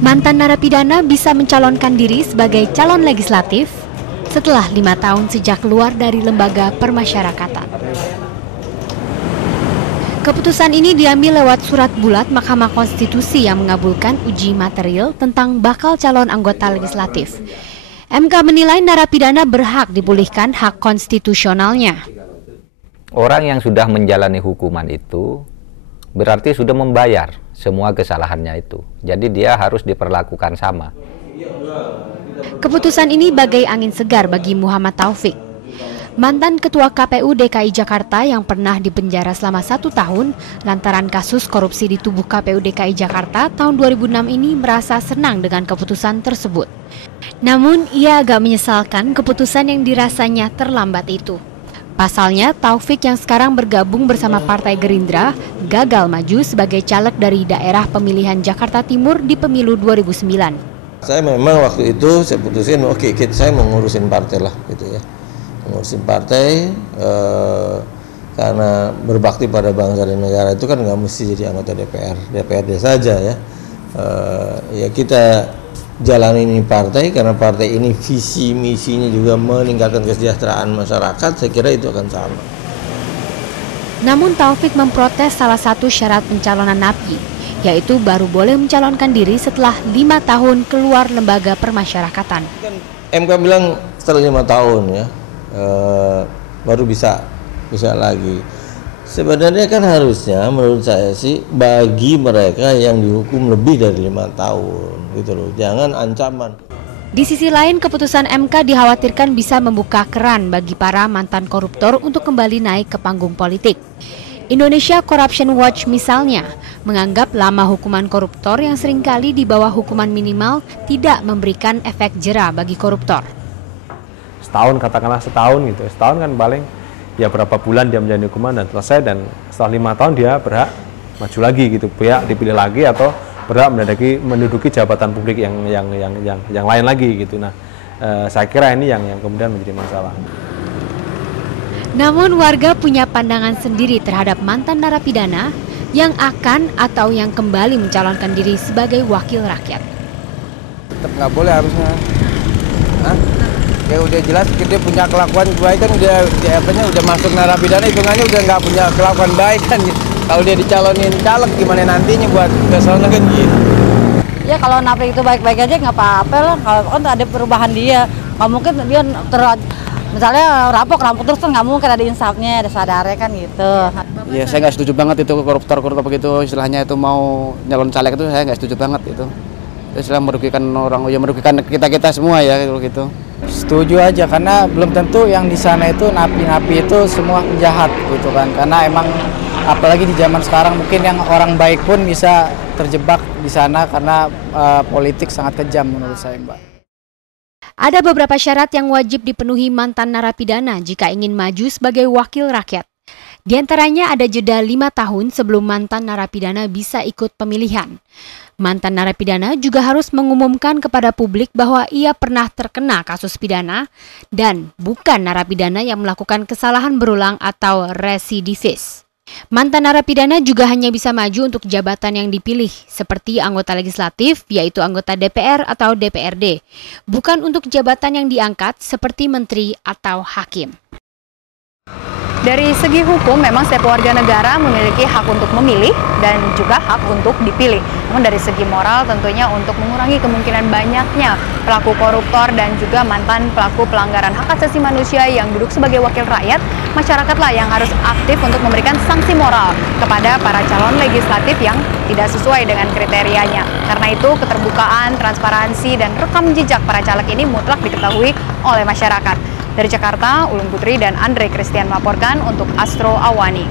Mantan narapidana bisa mencalonkan diri sebagai calon legislatif setelah 5 tahun sejak keluar dari lembaga permasyarakatan. Keputusan ini diambil lewat surat bulat Mahkamah Konstitusi yang mengabulkan uji material tentang bakal calon anggota legislatif. MK menilai narapidana berhak dipulihkan hak konstitusionalnya. Orang yang sudah menjalani hukuman itu berarti sudah membayar semua kesalahannya itu. Jadi dia harus diperlakukan sama. Keputusan ini bagai angin segar bagi Muhammad Taufik. Mantan Ketua KPU DKI Jakarta yang pernah dipenjara selama 1 tahun lantaran kasus korupsi di tubuh KPU DKI Jakarta tahun 2006 ini merasa senang dengan keputusan tersebut. Namun ia agak menyesalkan keputusan yang dirasanya terlambat itu. Pasalnya, Taufik yang sekarang bergabung bersama Partai Gerindra gagal maju sebagai caleg dari daerah pemilihan Jakarta Timur di pemilu 2009. Saya memang waktu itu saya putusin, oke, saya mau ngurusin partai lah, gitu ya. Ngurusin partai, karena berbakti pada bangsa dan negara itu kan nggak mesti jadi anggota DPRD saja ya. Ya kita jalani ini partai, karena partai ini visi misinya juga meningkatkan kesejahteraan masyarakat, saya kira itu akan sama. Namun Taufik memprotes salah satu syarat pencalonan napi, yaitu baru boleh mencalonkan diri setelah 5 tahun keluar lembaga permasyarakatan. MK bilang setelah 5 tahun ya, baru bisa lagi. Sebenarnya kan harusnya menurut saya sih bagi mereka yang dihukum lebih dari 5 tahun gitu loh, jangan ancaman. Di sisi lain, keputusan MK dikhawatirkan bisa membuka keran bagi para mantan koruptor untuk kembali naik ke panggung politik. Indonesia Corruption Watch misalnya menganggap lama hukuman koruptor yang seringkali di bawah hukuman minimal tidak memberikan efek jera bagi koruptor. Setahun, katakanlah setahun gitu, setahun kan paling ya berapa bulan dia menjalani hukuman dan selesai, dan setelah 5 tahun dia berhak maju lagi gitu, berhak dipilih lagi atau berhak menduduki jabatan publik yang lain lagi gitu. Nah, saya kira ini yang kemudian menjadi masalah. Namun warga punya pandangan sendiri terhadap mantan narapidana yang akan atau yang kembali mencalonkan diri sebagai wakil rakyat. Tetap nggak boleh harusnya. Ya udah jelas dia punya kelakuan baik kan, udah masuk narapidana, hitungannya udah nggak punya kelakuan baik kan. Kalau dia dicalonin caleg gimana nantinya buat kesono kan gitu. Ya kalau napi itu baik-baik aja nggak apa-apa lah, kalau kan ada perubahan dia. Nggak mungkin dia misalnya rampok terus kan nggak mungkin ada insafnya, ada sadarnya kan gitu. Ya saya nggak setuju banget itu koruptor begitu istilahnya itu mau nyalon caleg itu, saya nggak setuju banget itu. Istilah merugikan orang, ya merugikan kita semua ya gitu. Setuju aja, karena belum tentu yang di sana itu napi-napi itu semua penjahat gitu kan. Karena emang apalagi di zaman sekarang mungkin yang orang baik pun bisa terjebak di sana karena politik sangat kejam menurut saya, Mbak. Ada beberapa syarat yang wajib dipenuhi mantan narapidana jika ingin maju sebagai wakil rakyat. Di antaranya ada jeda 5 tahun sebelum mantan narapidana bisa ikut pemilihan. Mantan narapidana juga harus mengumumkan kepada publik bahwa ia pernah terkena kasus pidana dan bukan narapidana yang melakukan kesalahan berulang atau residivis. Mantan narapidana juga hanya bisa maju untuk jabatan yang dipilih, seperti anggota legislatif, yaitu anggota DPR atau DPRD, bukan untuk jabatan yang diangkat seperti menteri atau hakim. Dari segi hukum, memang setiap warga negara memiliki hak untuk memilih dan juga hak untuk dipilih. Namun dari segi moral tentunya untuk mengurangi kemungkinan banyaknya pelaku koruptor dan juga mantan pelaku pelanggaran hak asasi manusia yang duduk sebagai wakil rakyat, masyarakatlah yang harus aktif untuk memberikan sanksi moral kepada para calon legislatif yang tidak sesuai dengan kriterianya. Karena itu keterbukaan, transparansi, dan rekam jejak para caleg ini mutlak diketahui oleh masyarakat. Dari Jakarta, Ulum Putri dan Andre Christian melaporkan untuk Astro Awani.